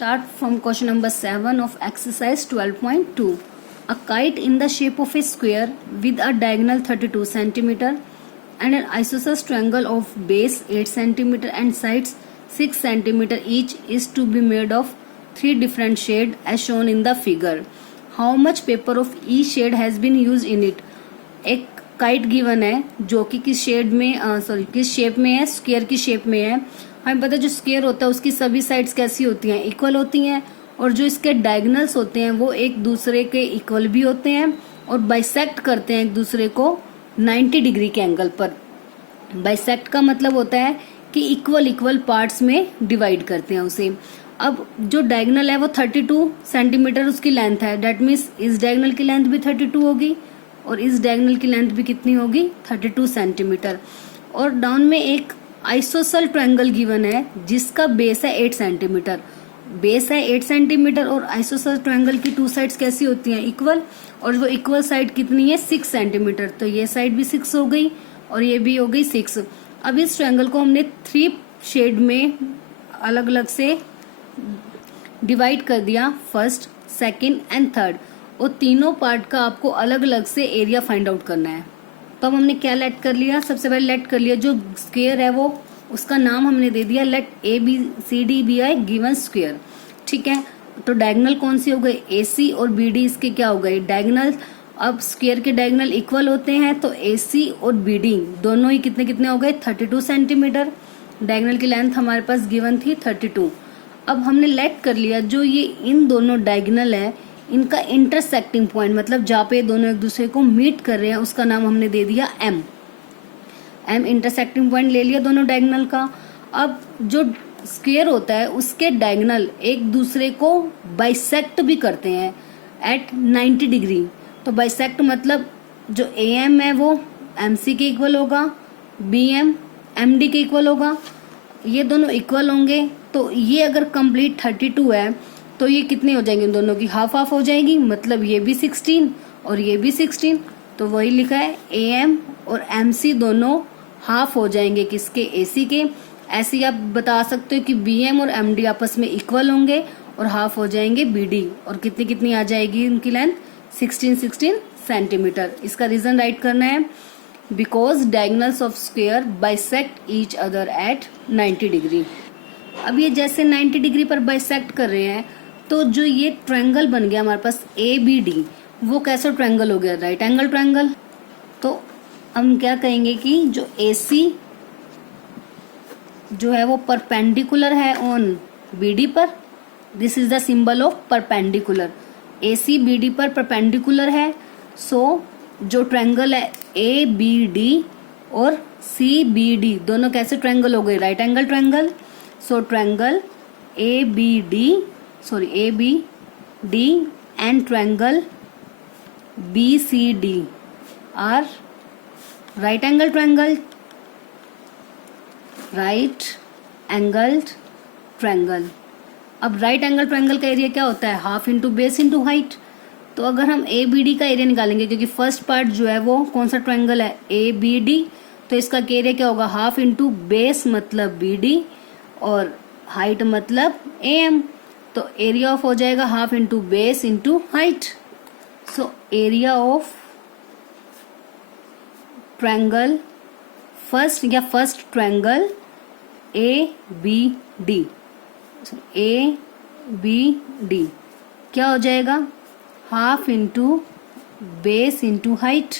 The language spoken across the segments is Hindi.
Start from question number 7 of exercise 12.2. A kite in the shape of a square with a diagonal 32 cm and an isosceles triangle of base 8 cm and sides 6 cm each is to be made of 3 different shades as shown in the figure. How much paper of each shade has been used in it? एक काइट गिवन है जो कि किस शेड में किस शेप में है, स्क्वायर की शेप में है. हमें पता है जो स्क्वायर होता है उसकी सभी साइड्स कैसी होती हैं, इक्वल होती हैं, और जो इसके डायगोनल्स होते हैं वो एक दूसरे के इक्वल भी होते हैं और बाइसेक्ट करते हैं एक दूसरे को 90 डिग्री के एंगल पर. बाइसेक्ट का मतलब होता है कि इक्वल इक्वल पार्ट्स में डिवाइड करते हैं उसे. अब जो डायगोनल है वो 32 सेंटीमीटर उसकी लेंथ है. दैट मीन्स इस डायगोनल की लेंथ भी 32 होगी और इस डायगोनल की लेंथ भी कितनी होगी, 32 सेंटीमीटर. और डाउन में एक आइसोसेल ट्रायंगल गिवन है जिसका बेस है 8 सेंटीमीटर. बेस है 8 सेंटीमीटर और आइसोसेल ट्रायंगल की 2 साइड्स कैसी होती हैं, इक्वल, और वो इक्वल साइड कितनी है, 6 सेंटीमीटर. तो ये साइड भी 6 हो गई और ये भी हो गई 6. अब इस ट्रायंगल को हमने 3 शेड में अलग अलग से डिवाइड कर दिया, फर्स्ट, सेकंड एंड थर्ड, और तीनों पार्ट का आपको अलग अलग से एरिया फाइंड आउट करना है. तो अब हमने क्या लेट कर लिया, सबसे पहले लेट कर लिया जो स्क्वायर है वो उसका नाम हमने दे दिया let ABCD be a given square. ठीक है, तो डायगोनल कौन सी हो गई, AC और BD इसके क्या हो गए, डायगोनल. अब स्क्वायर के डायगोनल इक्वल होते हैं तो AC और BD दोनों ही कितने कितने हो गए, 32 सेंटीमीटर. डायगोनल की लेंथ हमारे पास गिवन थी 32. अब हमने लेट कर लिया जो ये इन दोनों डायगोनल है इनका इंटरसेक्टिंग पॉइंट, मतलब जहाँ पे दोनों एक दूसरे को मीट कर रहे हैं उसका नाम हमने दे दिया M. इंटरसेक्टिंग पॉइंट ले लिया दोनों डायगोनल का. अब जो स्क्वायर होता है उसके डायगोनल एक दूसरे को बाइसेक्ट भी करते हैं एट 90 डिग्री. तो बाइसेक्ट मतलब जो AM है वो MC के इक्वल होगा, BM MD के इक्वल होगा, ये दोनों इक्वल होंगे. तो ये अगर कंप्लीट 32 है तो ये कितने हो जाएंगे, दोनों की हाफ हाफ हो जाएगी, मतलब ये भी 16 और ये भी 16. तो वही लिखा है AM और MC दोनों हाफ हो जाएंगे किसके, AC के. ऐसे ही आप बता सकते हो कि BM और MD आपस में इक्वल होंगे और हाफ हो जाएंगे BD, और कितनी कितनी आ जाएगी उनकी लेंथ, 16 सेंटीमीटर. इसका रीजन राइट करना है, because diagonals of square bisect each other at 90 degree. अब ये जैसे 90 डिग्री पर बाइसेक्ट कर रहे हैं तो जो ये ट्रायंगल बन गया हमारे पास ABD, वो कैसा ट्रायंगल हो गया, राइट एंगल ट्रायंगल. तो हम क्या कहेंगे कि जो AC जो है वो परपेंडिकुलर है ऑन BD पर. This is the symbol of perpendicular. AC BD पर परपेंडिकुलर है. सो जो ट्रायंगल है ABD और CBD दोनों कैसे ट्रायंगल हो गए, right angle triangle. So triangle ABD and triangle BCD are right angle triangle. अब राइट एंगल ट्रायंगल का एरिया क्या होता है, half into base into height. तो अगर हम ABD का एरिया निकालेंगे, क्योंकि फर्स्ट पार्ट जो है वो कौन सा ट्रायंगल है, ABD, तो इसका एरिया क्या होगा, हाफ इंटू बेस मतलब BD और हाइट मतलब AM. तो एरिया ऑफ हो जाएगा half into base into height. So area of triangle first triangle ABD क्या हो जाएगा, half into base into height.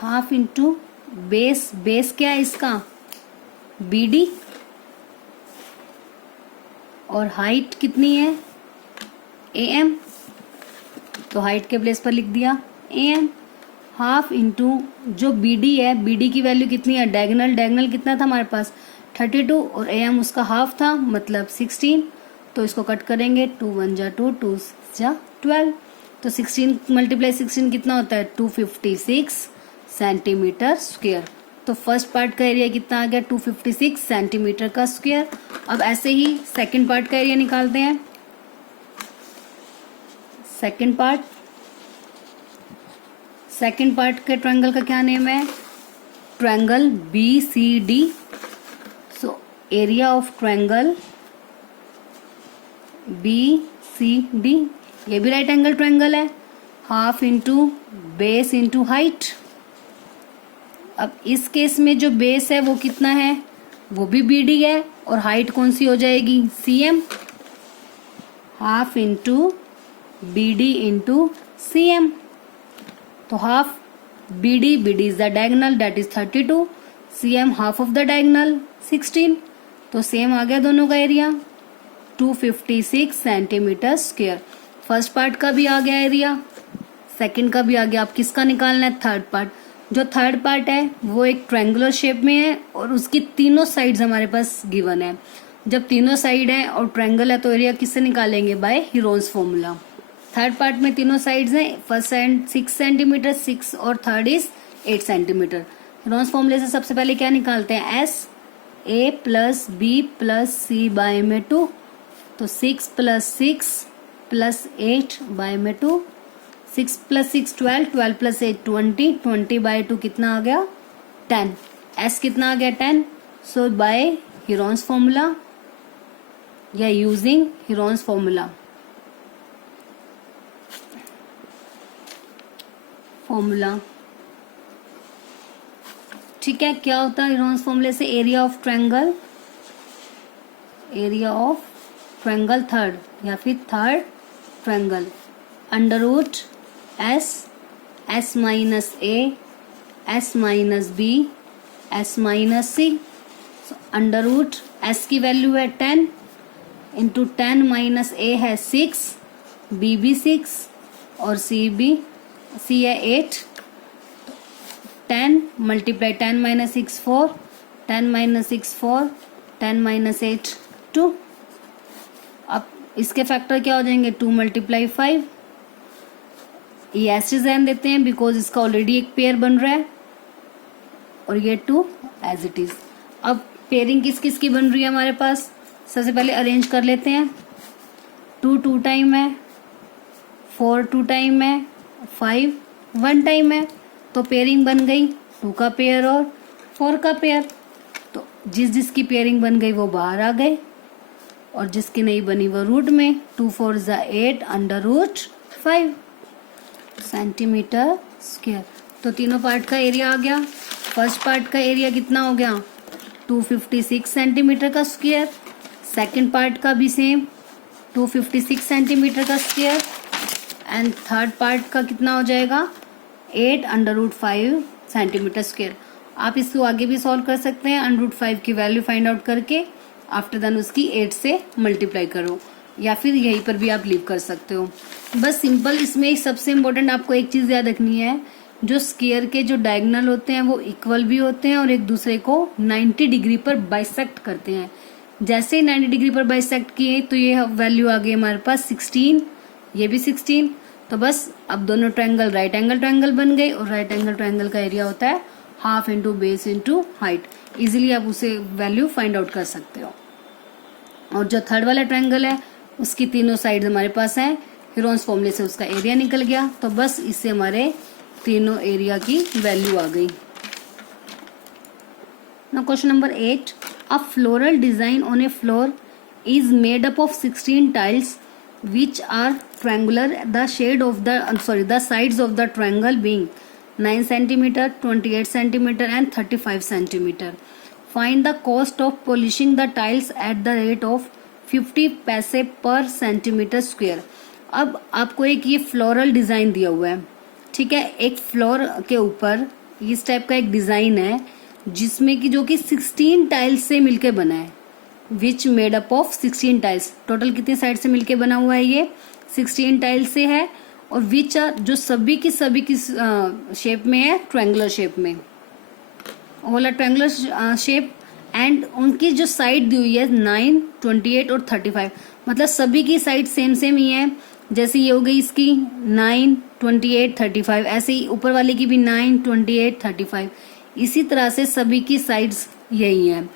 Half into base क्या है इसका, BD, और हाइट कितनी है, AM. तो हाइट के प्लेस पर लिख दिया AM. हाफ इंटू जो BD है, BD की वैल्यू कितनी है, डायगोनल कितना था हमारे पास, 32, और AM उसका हाफ था मतलब 16. तो इसको कट करेंगे, 2 1 जा 2, 2 जा 12. तो 16 × 16 कितना होता है, 256 सेंटीमीटर स्क्वायर. तो फर्स्ट पार्ट का एरिया कितना आ गया, 256 सेंटीमीटर का स्क्वायर. अब ऐसे ही सेकंड पार्ट का एरिया निकालते हैं. सेकंड पार्ट के ट्रायंगल का क्या नेम है, triangle BCD. So area of triangle BCD, ये भी राइट एंगल ट्रायंगल है, half into base into height. अब इस केस में जो बेस है वो कितना है, वो भी BD है, और हाइट कौन सी हो जाएगी, CM. Half into BD into CM. तो half BD is the diagonal, that is 32. CM half of the diagonal 16. तो सेम आ गया दोनों का area 256 centimetre square. First part का भी आ गया एरिया, सेकंड का भी आ गया. अब किसका निकालना है, थर्ड पार्ट. जो थर्ड पार्ट है वो एक ट्रायंगुलर शेप में है और उसकी तीनों साइड्स हमारे पास गिवन है. जब तीनों साइड है और ट्रायंगल है तो एरिया किससे निकालेंगे, by Heron's formula. Third part में तीनों साइड्स हैं, फर्स्ट साइड 6 सेंटीमीटर 6 और थर्ड इज 8 सेंटीमीटर. हीरोन्स फॉर्मूले से सबसे पहले क्या निकालते हैं, S A plus B plus C by में 2. तो 6 प्लस 6 प्लस 8 बाय में 2. 6 प्लस 6 12, 12 प्लस 8 20, 20 बाय 2 कितना आ गया 10. S कितना आ गया 10. सो बाय हीरोन्स फॉर्मूला या यूजिंग हीरोन्स फॉर्मूला, ठीक है. क्या होता है हीरोन्स फॉर्मूले से, एरिया ऑफ ट्रायंगल थर्ड या फिर third triangle under root S minus A, S minus B, S minus C. Under root S की वैल्यू है 10 इंटू 10 माइनस A है 6, B भी 6 और C है 8. 10 मल्टीप्लाई 10 माइनस 6 4, 10 माइनस 6 4, 10 माइनस 8 2. अब इसके फैक्टर क्या हो जाएंगे, 2 मल्टीप्लाई 5. ये ऐसे रहने देते हैं बिकॉज इसका ऑलरेडी एक पेयर बन रहा है और ये 2 एज इट इज. अब पेयरिंग किस किस की बन रही है हमारे पास, सबसे पहले अरेंज कर लेते हैं. 2 2 टाइम है, 4 2 टाइम है, 5 1 टाइम है. तो पेयरिंग बन गई 2 का पेयर और 4 का पेयर. तो जिसकी पेयरिंग बन गई वो बाहर आ गए और जिसकी नहीं बनी वो रूट में. 2 4 ज़ा 8 अंडर रूट 5 सेंटीमीटर स्क्वायर. तो तीनों पार्ट का एरिया आ गया. फर्स्ट पार्ट का एरिया कितना हो गया 256 सेंटीमीटर का स्क्वायर. सेकंड पार्ट का भी सेम 256 सेंटीमीटर का स्क्वायर. एंड थर्ड पार्ट का कितना हो जाएगा 8 अंडर रूट 5 सेंटीमीटर स्क्वायर. आप इसको आगे भी सॉल्व कर सकते हैं. अंडर रूट 5 की वैल्यू फाइंड आउट करके आफ्टर देन उसकी 8 से मल्टीप्लाई करो, या फिर यहीं पर भी आप लीव कर सकते हो. बस सिंपल. इसमें सबसे इम्पोर्टेंट आपको एक चीज़ याद रखनी है, जो स्क्वायर के जो डायगोनल होते हैं वो इक्वल भी होते हैं और एक दूसरे को 90 डिग्री पर बाइसेक्ट करते हैं. जैसे ही 90 डिग्री पर बाइसेक्ट किए तो ये वैल्यू आ गई हमारे पास 16, ये भी 16. तो बस अब दोनों ट्रायंगल राइट एंगल ट्रायंगल बन गए और राइट एंगल ट्रायंगल का एरिया होता है half into base into height. Easily आप उसे वैल्यू फाइंड आउट कर सकते हो. और जो थर्ड वाला ट्रायंगल है उसकी तीनों साइड हमारे पास है, हीरोन्स फॉर्मूले से उसका एरिया निकल गया. तो बस इससे हमारे तीनों एरिया की वैल्यू आ गई. Now question number 8. A floral design on A floor is made up of 16 tiles which are triangular. The sides of the triangle being 9 centimeter, 28 centimeter and 35 centimeter. Find the cost of polishing the tiles at the rate of 50 पैसे पर सेंटीमीटर स्क्वायर. अब आपको एक ये फ्लोरल डिजाइन दिया हुआ है, ठीक है. एक फ्लोर के ऊपर इस टाइप का एक डिजाइन है जिसमें कि जो कि 16 टाइल्स से मिलके बना है. Which made up of 16 tiles. Total कितनी साइड से मिलके बना हुआ है, ये 16 टाइल्स से है. और विच जो सभी की शेप में है, ट्रायंगुलर शेप में, ऑल ट्रायंगुलर शेप. एंड उनकी जो साइड दी हुई है 9, 28 और 35, मतलब सभी की साइड सेम सेम ही है. जैसे ये हो गई इसकी 9, 28, 35, ऐसे ही ऊपर वाले की भी 9, 28, 35. इसी तरह से सभी की साइड्स यही है,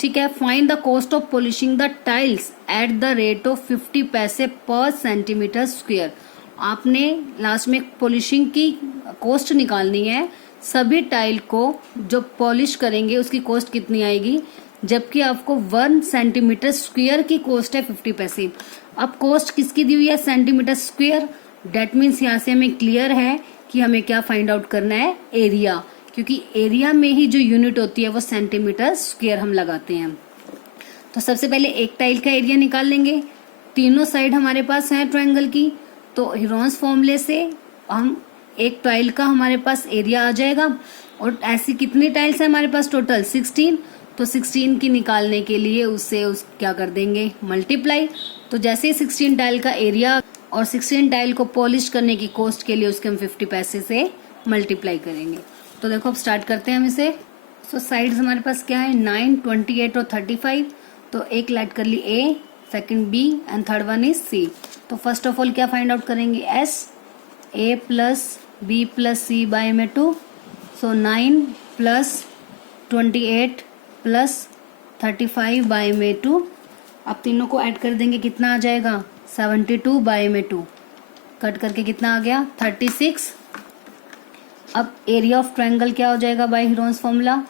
ठीक है. Find the cost of polishing the tiles at the rate of 50 पैसे पर सेंटीमीटर स्क्वायर. आपने लास्ट में पॉलिशिंग की कॉस्ट निकालनी है सभी टाइल को जो पॉलिश करेंगे उसकी कॉस्ट कितनी आएगी, जबकि आपको 1 सेंटीमीटर स्क्वायर की कॉस्ट है 50 पैसे। अब कॉस्ट किसकी दी हुई है, सेंटीमीटर स्क्वायर। डेट मीन्स यहाँ से हमें क्लियर है कि हमें क्या फाइंड आउट करना है, एरिया, क्योंकि एरिया में ही जो यूनिट होती है वो सेंटीमीटर स्क्वायर हम लगाते हैं। तो सबसे पहले एक टाइल का एरिया निकाल लेंगे। तीनों साइड हमारे पास है ट्रायंगल की, तो हीरोन्स फॉर्मूले से हम एक टाइल का हमारे पास एरिया आ जाएगा। और ऐसी कितनी टाइल्स है हमारे पास, टोटल 16। तो 16 की निकालने के लिए उससे क्या कर देंगे, मल्टीप्लाई। तो जैसे ही 16 टाइल का एरिया और 16 टाइल को पॉलिश करने की कॉस्ट के लिए उसके हम 50 पैसे से मल्टीप्लाई करेंगे। तो देखो अब स्टार्ट करते हैं हम इसे। सो साइड्स हमारे पास क्या है, 9, 28 और 35। तो एक लाइट कर ली A, second B and third one is C. तो फर्स्ट ऑफ ऑल क्या फाइंड आउट करेंगे, S, A plus B plus C by में 2। सो 9 प्लस 28 प्लस 35 बाय में 2। अब तीनों को ऐड कर देंगे, कितना आ जाएगा, 72 बाय में 2। कट करके कितना आ गया, 36। अब एरिया ऑफ ट्रायंगल क्या हो जाएगा, by Heron's formula,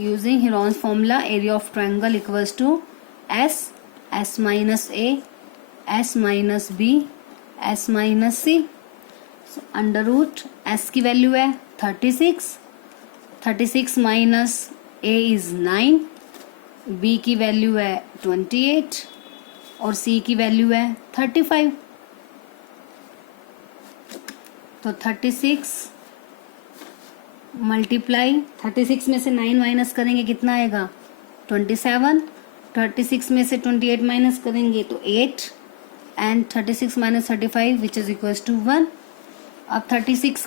using Heron's formula area of triangle equals to S, S minus A, S minus B, S minus C. Under root S की वैल्यू है 36, 36 माइनस ए इज 9, बी की वैल्यू है 28 और सी की वैल्यू है 35। तो 36 मल्टीप्लाई 36 में से 9 माइनस करेंगे कितना आएगा, 27। 36 में से 28 माइनस करेंगे तो 8 and 36 minus 35 which is equals to 1। अब 36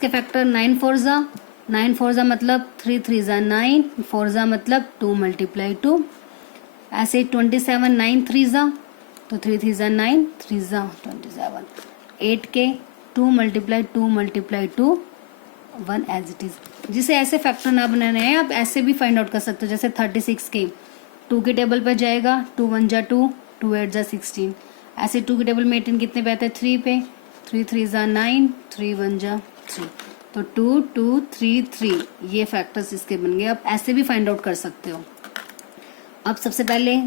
के फैक्टर 9 4 ज़ा, 9 4 ज़ा मतलब 3 3 ज़ा 9, 4 ज़ा मतलब 2 मल्टीप्लाई 2। ऐसे 27 9 3 ज़ा, तो 3 3 ज़ा 9, 3 ज़ा 27। 8 के 2 multiply 2 multiply 2 1 as it is. जिसे ऐसे फैक्टर ना बनाने हैं आप ऐसे भी फाइंड आउट कर सकते हो। जैसे 36 के 2 के टेबल पर जाएगा, 2 1 जा 2, 2 8 जा 16। ऐसे 2 के टेबल में 18 कितने पे आता है, 3 पे, 3 3 जा 9, 3 1 जा 3। तो 2 2 3 3 ये फैक्टर्स इसके बन गए। आप ऐसे भी फाइंड आउट कर सकते हो। अब सबसे पहले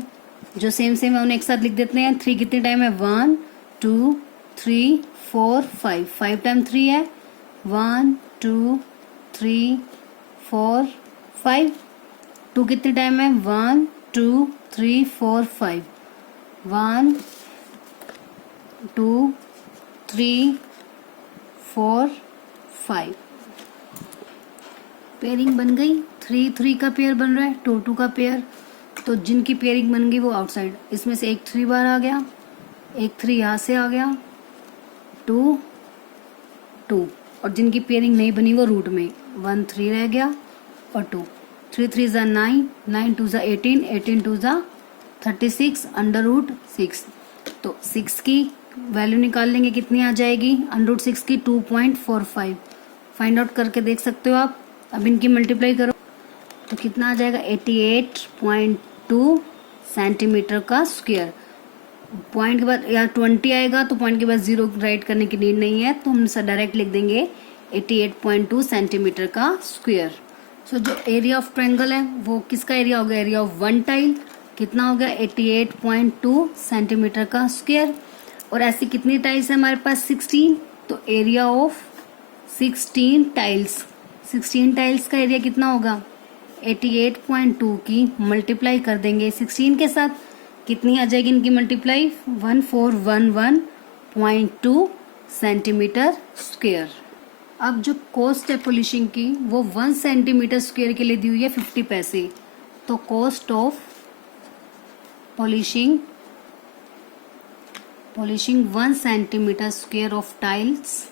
जो सेम सेम है उन्हें एक साथ लिख देते हैं। 3 कितने टाइम है, 1 2 3 4 5, 5 टाइम 3 है, 1 2 3 4 5। 2 कितने टाइम है, 1 2 3 4 5, 1 2 3 4 5। पेयरिंग बन गई, 3 3 का पेयर बन रहा है, 2 2 का पेयर। तो जिनकी पेयरिंग बन गई वो आउटसाइड, इसमें से एक 3 बार आ गया, एक 3 यहाँ से आ गया, 2 2। और जिनकी पेयरिंग नहीं बनी वो रूट में, 1 3 रह गया और 2। 3 3 ज़ा 9, 9 2 ज़ा 18, 18 2 ज़ा 36 अंडर रूट 6। तो 6 की वैल्यू निकाल लेंगे, कितनी आ जाएगी, अंडर रूट 6 की 2.45। फाइंड आउट करके देख सकते हो आप। अब इनकी मल्टीप्लाई करो तो कितना आ जाएगा, 88.2 सेंटीमीटर का स्क्वायर। पॉइंट के बाद या 20 आएगा तो पॉइंट के बाद 0 राइट करने की नीड नहीं है, तो हम डायरेक्ट लिख देंगे 88.2 सेंटीमीटर का स्क्वायर। सो जो एरिया ऑफ ट्रायंगल है वो किसका एरिया हो गया, एरिया ऑफ 1 टाइल। कितना हो गया, 88.2 सेंटीमीटर का स्क्वायर। और ऐसी कितनी टाइल्स है हमारे पास, 16। तो एरिया ऑफ 16 टाइल्स, 16 टाइल्स का एरिया कितना होगा, 88.2 की मल्टीप्लाई कर देंगे 16 के साथ, कितनी आ जाएगी इनकी मल्टीप्लाई, 1411.2 सेंटीमीटर स्क्वायर। अब जो कॉस्ट है पॉलिशिंग की वो 1 सेंटीमीटर स्क्वायर के लिए दी हुई है 50 पैसे। तो cost of polishing 1 centimetre square of tiles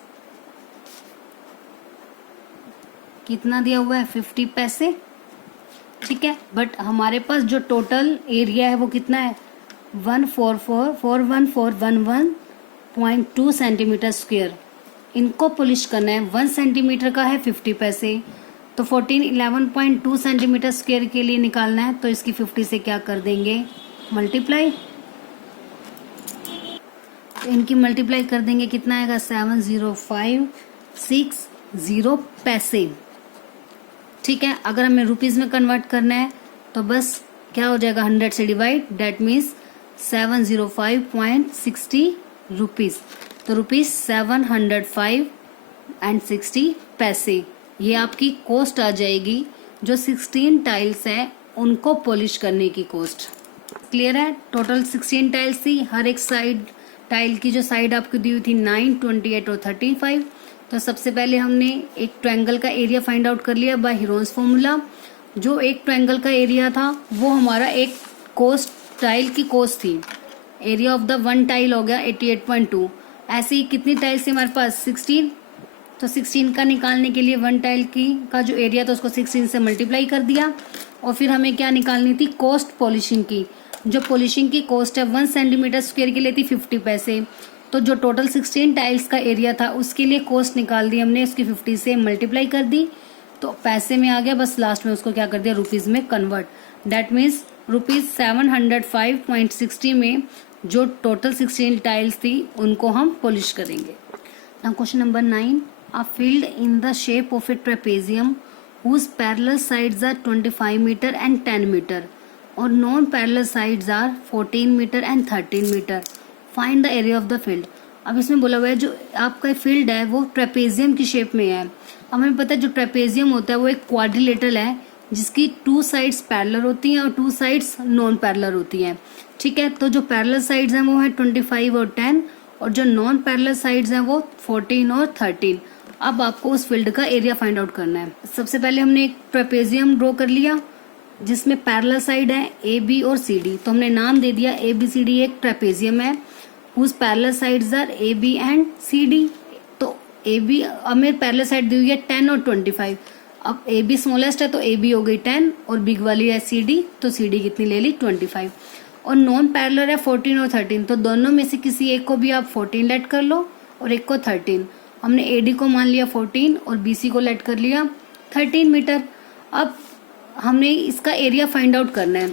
कितना दिया हुआ है, 50 पैसे। ठीक है, बट हमारे पास जो टोटल एरिया है वो कितना है, 11411.2 सेंटीमीटर स्क्वायर। इनको पॉलिश करना है, 1 सेंटीमीटर का है 50 पैसे, तो 1411.2 सेंटीमीटर स्क्वायर के लिए निकालना है, तो इसकी 50 से क्या कर देंगे, मल्टीप्लाई। तो इनकी मल्टीप्लाई कर देंगे, कितना आएगा, 705 60 पैसे। ठीक है, अगर हमें रुपीज में कन्वर्ट करना है तो बस क्या हो जाएगा 100 से डिवाइड, डेट मीन्स 705.60 रुपीज। तो रुपीज 705.60 पैसे, ये आपकी कॉस्ट आ जाएगी। जो 16 टाइल्स है उनको पॉलिश करने की कॉस्ट। क्लियर है? टोटल 16 टाइल्स थी, हर एक साइड टाइल की जो साइड आपको दी हुई थी 9, 28 और 35। तो सबसे पहले हमने एक ट्रायंगल का एरिया फाइंड आउट कर लिया बाय हीरोन्स फॉर्मूला। जो एक ट्रायंगल का एरिया था वो हमारा एक कॉस्ट टाइल की कॉस्ट थी। Area of the one tile हो गया 88.2। ऐसे ही कितनी टाइल्स थी हमारे पास 16। तो 16 का निकालने के लिए वन टाइल की का जो एरिया था उसको 16 से मल्टीप्लाई कर दिया। और फिर हमें क्या निकालनी थी, कॉस्ट पॉलिशिंग की। जो पॉलिशिंग की कॉस्ट है 1 सेंटीमीटर स्क्वायर के लिए थी 50 पैसे। तो जो टोटल 16 टाइल्स का एरिया था उसके लिए कॉस्ट निकाल दी हमने, उसकी 50 से मल्टीप्लाई कर दी तो पैसे में आ गया। बस लास्ट में उसको क्या कर दिया, रुपीज में कन्वर्ट। दैट मीन्स रुपीज 705.60 में जो टोटल 16 टाइल्स थी उनको हम पॉलिश करेंगे। Now question number 9, a field in the shape of A trapezium whose parallel sides are 25 meter and 10 meter और non parallel sides are 14 meter and 13 meter. Find the area of the field. अब इसमें बोला हुआ है जो आपका फील्ड है वो ट्रेपेजियम की शेप में है। हमें पता है जो ट्रेपेजियम होता है वो एक क्वाड्रिलेटरल है जिसकी 2 साइड्स पैरेलल होती हैं और 2 साइड्स नॉन पैरेलल होती हैं। ठीक है, तो जो पैरेलल साइड्स हैं वो है 25 और 10 और जो नॉन पैरेलल साइड्स हैं वो 14 और 13। अब आपको उस फील्ड का एरिया फाइंड आउट करना है। सबसे पहले हमने एक ट्रेपेजियम ड्रॉ कर लिया जिसमें पैरेलल साइड है ए बी और सी डी। तो हमने नाम दे दिया ए बी सी डी एक ट्रेपेजियम है whose parallel sides are A B and C D. तो ए बी हमें पैरेलल साइड दी हुई है 10 और 25। अब ए बी स्मॉलेस्ट है तो ए बी हो गई 10 और बिग वाली है सी डी, तो सी डी कितनी ले ली 25। और नॉन पैरेलल है 14 और 13। तो दोनों में से किसी एक को भी आप 14 लेट कर लो और एक को 13। हमने एडी को मान लिया 14 और बीसी को लेट कर लिया 13 मीटर। अब हमने इसका एरिया फाइंड आउट करना है।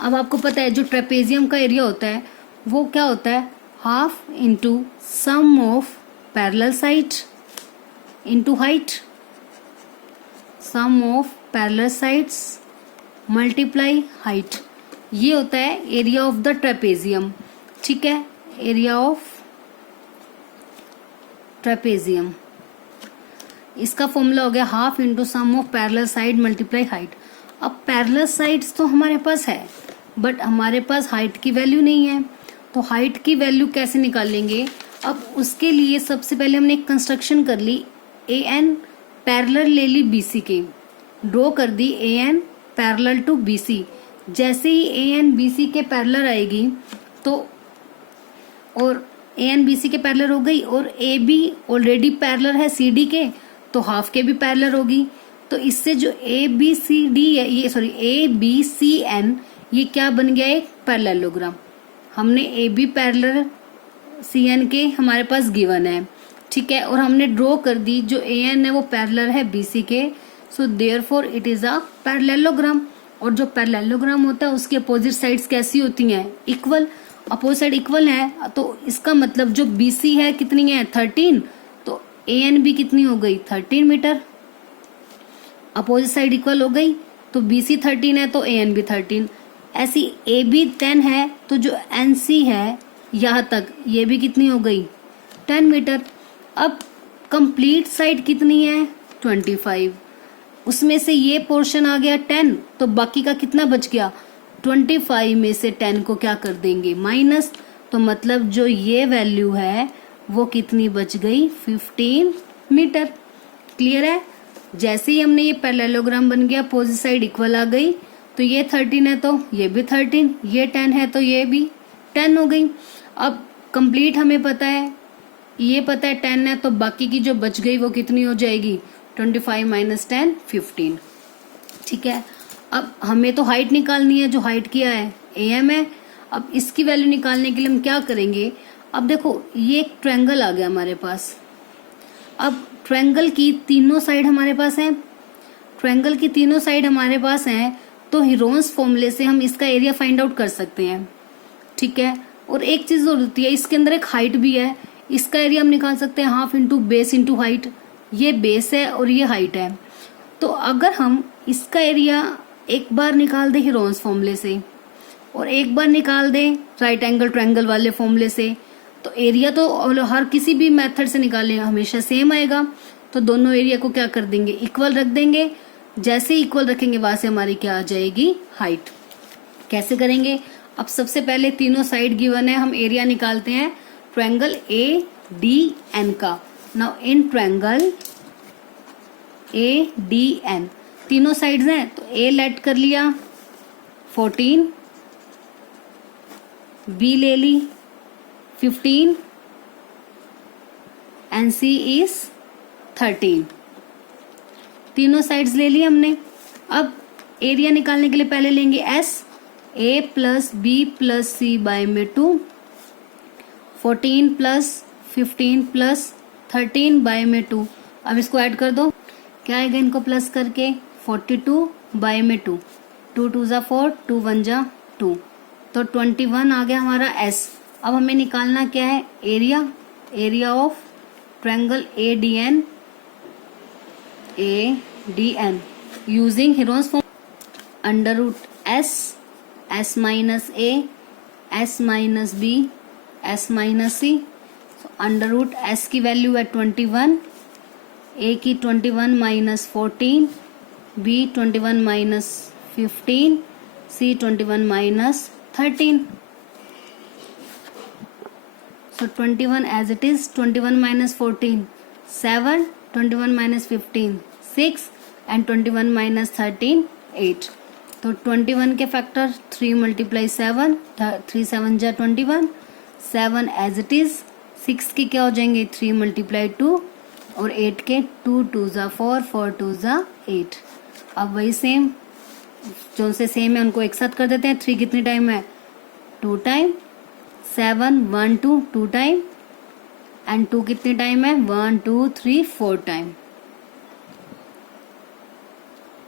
अब आपको पता है जो ट्रेपेजियम का एरिया होता है वो क्या होता है, half into sum of parallel side into height, sum of parallel sides multiply height. ये होता है एरिया ऑफ द ट्रेपेजियम। ठीक है, एरिया ऑफ ट्रेपेजियम, इसका फॉर्मूला हो गया half into sum of parallel side multiply height. अब पैरेलल साइड्स तो हमारे पास है बट हमारे पास हाइट की वैल्यू नहीं है, तो हाइट की वैल्यू कैसे निकालेंगे। अब उसके लिए सबसे पहले हमने एक कंस्ट्रक्शन कर ली, ए एन पैरेलल ले ली बी सी के, ड्रॉ कर दी A an parallel to B C. जैसे ही ए एन बी सी के पैरेलल आएगी तो और ए एन बी सी के पैरेलल हो गई और ए बी ऑलरेडी पैरेलल है सी डी के तो हाफ के भी पैरेलल होगी। तो इससे जो ए बी सी डी है ये sorry A B C N ये क्या बन गया, एक पैरेललोग्राम। हमने A B parallel C N के हमारे पास गिवन है। ठीक है, और हमने ड्रॉ कर दी जो ए एन है वो पैरेलल है बी सी के, so therefore it is a parallelogram. और जो पैरेललोग्राम होता है उसकी अपोजिट साइड्स कैसी होती हैं, इक्वल। अपोजिट साइड इक्वल है तो इसका मतलब जो बी सी है कितनी है 13, तो ए एन भी कितनी हो गई 13 मीटर। अपोजिट साइड इक्वल हो गई तो बी सी 13 है तो ए एन भी 13। ऐसी ए बी 10 है तो जो एन सी है यहाँ तक ये भी कितनी हो गई 10 मीटर। अब कंप्लीट साइड कितनी है 25, उसमें से ये पोर्शन आ गया 10 तो बाकी का कितना बच गया 25 में से 10 को क्या कर देंगे माइनस, तो मतलब जो ये वैल्यू है वो कितनी बच गई 15 मीटर। क्लियर है। जैसे ही हमने ये पैरेललोग्राम बन गया अपोजिट साइड इक्वल आ गई तो ये 13 है तो ये भी 13, ये 10 है तो ये भी 10 हो गई। अब कंप्लीट हमें पता है, ये पता है 10 है तो बाकी की जो बच गई वो कितनी हो जाएगी 25 माइनस 10 15। ठीक है, अब हमें तो हाइट निकालनी है, जो हाइट किया है ए एम है। अब इसकी वैल्यू निकालने के लिए हम क्या करेंगे, अब देखो ये एक ट्रायंगल आ गया हमारे पास। अब ट्रायंगल की तीनों साइड हमारे पास है, ट्रायंगल की तीनों साइड हमारे पास हैं तो हीरोन्स फॉर्मूले से हम इसका एरिया फाइंड आउट कर सकते हैं। ठीक है, और एक चीज और होती है इसके अंदर एक हाइट भी है। इसका एरिया हम निकाल सकते हैं half into base into height. ये बेस है और ये हाइट है। तो अगर हम इसका एरिया एक बार निकाल दें हीरोन्स फॉर्मूले से और एक बार निकाल दें राइट एंगल ट्रायंगल वाले फॉर्मूले से, तो एरिया तो हर किसी भी मेथड से निकालें हमेशा सेम आएगा। तो दोनों एरिया को क्या कर देंगे, इक्वल रख देंगे। जैसे इक्वल रखेंगे वहां से हमारी क्या आ जाएगी, हाइट। कैसे करेंगे, अब सबसे पहले तीनों साइड गिवन है, हम एरिया निकालते हैं ट्रायंगल ADN का। नाउ इन ट्रायंगल ADN तीनों साइड्स हैं, तो A लेट कर लिया 14, B ले ली 15 एंड C इज 13। तीनों साइड्स ले ली हमने। अब एरिया निकालने के लिए पहले लेंगे S, A plus B plus C by में 2, 14 प्लस 15 प्लस 13 बाय में 2। अब इसको ऐड कर दो, क्या आएगा इनको प्लस करके, 42 बाय में 2, 2 2 जा 4, 2 1 जा 2, तो 21 आ गया हमारा S। अब हमें निकालना क्या है, area, area of triangle ADN using Heron's form, under root S minus A, S minus B, S minus C। Under root S की वैल्यू है 21, A की 21 minus 14, B 21 minus 15, C 21 minus 13। So 21 as it is, 21 minus 14 7, 21 minus 15 6 and 21 minus 13 8। तो 21 के फैक्टर 3 मल्टीप्लाई 7, 3 7 जा 21, 7 एज इट इज, 6 के क्या हो जाएंगे 3 मल्टीप्लाई 2 और 8 के 2 2 जा 4, 4 2 जा 8। अब वही सेम जो से सेम है उनको एक साथ कर देते हैं। 3 कितनी टाइम है, 2 टाइम, 7 1 2 2 टाइम एंड 2 कितनी टाइम है, 1 2 3 4 टाइम।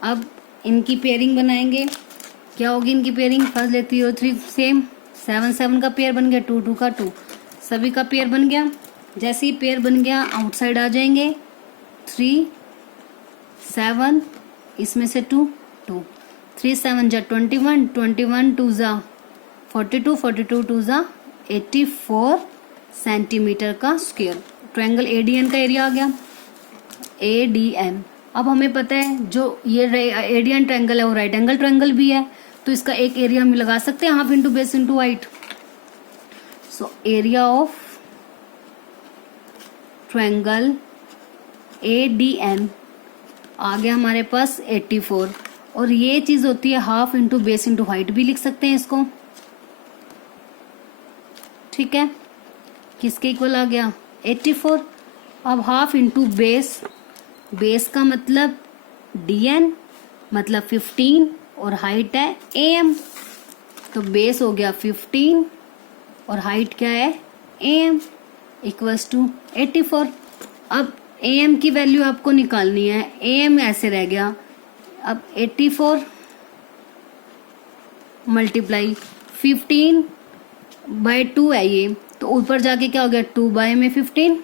अब इनकी पेयरिंग बनाएंगे, क्या होगी इनकी पेयरिंग, फर्स्ट लेती हो 3 सेम, 7 7 का पेयर बन गया, 2 2 का 2, सभी का पेयर बन गया। जैसे ही पेयर बन गया आउटसाइड आ जाएंगे, 3 7 इसमें से 2 2, 3 7 जा 21, 21 2 जा 42, 42 2 जा 84 सेंटीमीटर का स्क्वायर। ट्रायंगल ADN का एरिया आ गया, ADN। अब हमें पता है जो ये ADN ट्रायंगल है वो राइट एंगल ट्रायंगल भी है, तो इसका एक एरिया हम लगा सकते हैं half into base into height. So area of triangle ADN आ गया हमारे पास 84, और ये चीज होती है half into base into height भी लिख सकते हैं इसको, ठीक है। किसके इक्वल आ गया 84। अब हाफ इंटू बेस, बेस का मतलब DN मतलब 15 और हाइट है AM, तो बेस हो गया 15 और हाइट क्या है AM इक्वल्स टू 84। अब AM की वैल्यू आपको निकालनी है, AM ऐसे रह गया। अब 84 मल्टीप्लाई 15 बाय 2 है ये, तो ऊपर जाके क्या हो गया 2 बाय में 15,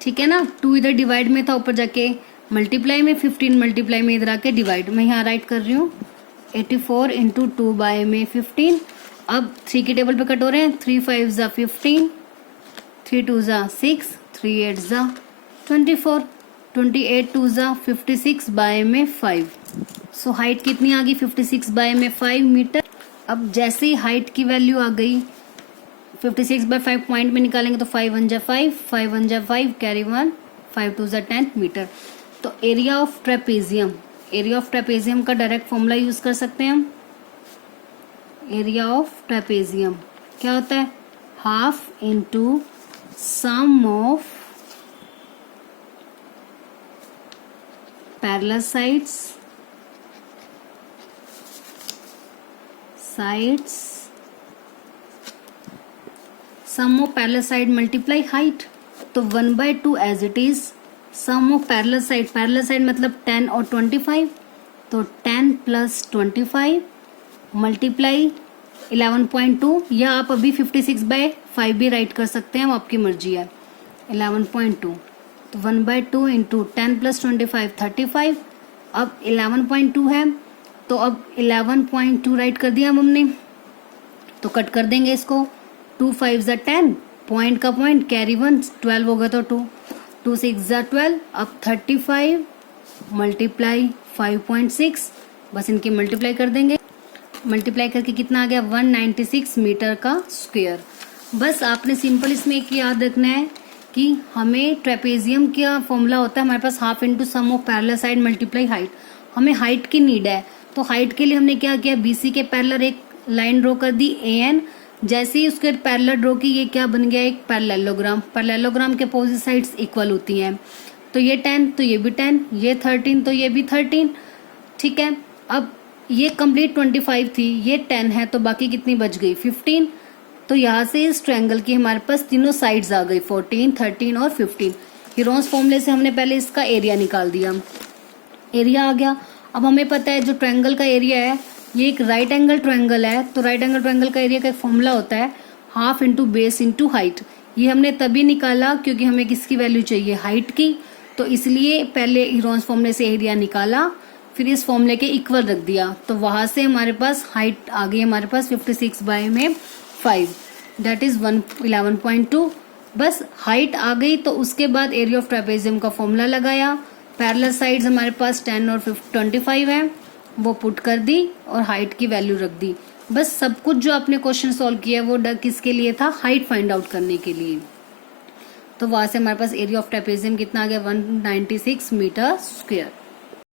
ठीक है ना। 2 इधर डिवाइड में था, ऊपर जाके मल्टीप्लाई में, 15 मल्टीप्लाई में इधर आके डिवाइड। मैं यहाँ राइट कर रही हूँ 84 इंटू 2 बाय में 15। अब 3 की टेबल पे कट हो रहे हैं, 3 5 जा 15, 3 2 जा 6, 3 8 जा 24, 28 2 जा 56 बाय में 5। सो हाइट कितनी आ गई 56 बाय में 5 मीटर। अब जैसे ही हाइट की वैल्यू आ गई 56 बाय 5 पॉइंट में निकालेंगे तो 5 1 जा 5, 5 1 जा 5, कैरी 1, 5 2 जा 10 मीटर। तो area of trapezium, area of trapezium का डायरेक्ट फॉर्मूला यूज कर सकते हैं हम। एरिया ऑफ ट्रेपेजियम क्या होता है, half into sum of parallel sides sum of parallel side multiply height. तो 1/2 as it is sum of parallel side मतलब 10 और 25, तो 10 प्लस 25 मल्टीप्लाई 11.2, या आप अभी 56/5 भी राइट कर सकते हैं, वो आपकी मर्जी है। 11.2 तो 1/2 इंटू 10 + 25 35। अब 11.2 है तो अब 11.2 राइट कर दिया हमने, तो कट कर देंगे इसको। 2 5 = 10, पॉइंट का पॉइंट, कैरी 1, 12 होगा तो 2, 2 6 = 12। अब 35 मल्टीप्लाई 5.6, बस इनकी मल्टीप्लाई कर देंगे। मल्टीप्लाई करके कितना आ गया, 196 मीटर का स्क्वायर। बस आपने सिंपल इसमें एक याद रखना है कि हमें ट्रेपेजियम का फॉर्मूला होता है हमारे पास half into sum of parallel side multiply height. हमें हाइट की नीड है, तो हाइट के लिए हमने क्या किया, बीसी के पैरेलल एक लाइन ड्रॉ कर दी AN। जैसे ही उसके पैरेलल ड्रॉ की, ये क्या बन गया, एक पैरेललोग्राम। पैरेललोग्राम के अपोजिट साइड्स इक्वल होती हैं, तो ये 10 तो ये भी 10, ये 13 तो ये भी 13। ठीक है, अब ये कंप्लीट 25 थी, ये 10 है, तो बाकी कितनी बच गई, 15। तो यहाँ से इस ट्रायंगल की हमारे पास तीनों साइड्स आ गई, 14, 13 और 15। हीरोन्स फॉर्मूले से हमने पहले इसका एरिया निकाल दिया, एरिया आ गया। अब हमें पता है जो ट्रायंगल का एरिया है ये एक राइट एंगल ट्रायंगल है, तो राइट एंगल ट्रायंगल का एरिया का एक फॉर्मूला होता है half into base into height. ये हमने तभी निकाला क्योंकि हमें किसकी वैल्यू चाहिए, हाइट की, तो इसलिए पहले हीरोन्स फॉर्मूले से एरिया निकाला, फिर इस फॉर्मूले के इक्वल रख दिया, तो वहां से हमारे पास हाइट आ गई हमारे पास 56/5, दैट इज 11.2। बस हाइट आ गई, तो उसके बाद एरिया ऑफ ट्रेपेजियम का फॉर्मूला लगाया। पैरेलल साइड्स हमारे पास 10 और 25 है, वो पुट कर दी और हाइट की वैल्यू रख दी। बस सब कुछ जो आपने क्वेश्चन सॉल्व किया वो किसके लिए था, हाइट फाइंड आउट करने के लिए। तो वहां से हमारे पास एरिया ऑफ ट्रेपेजियम कितना आ गया, 196 मीटर स्क्वायर।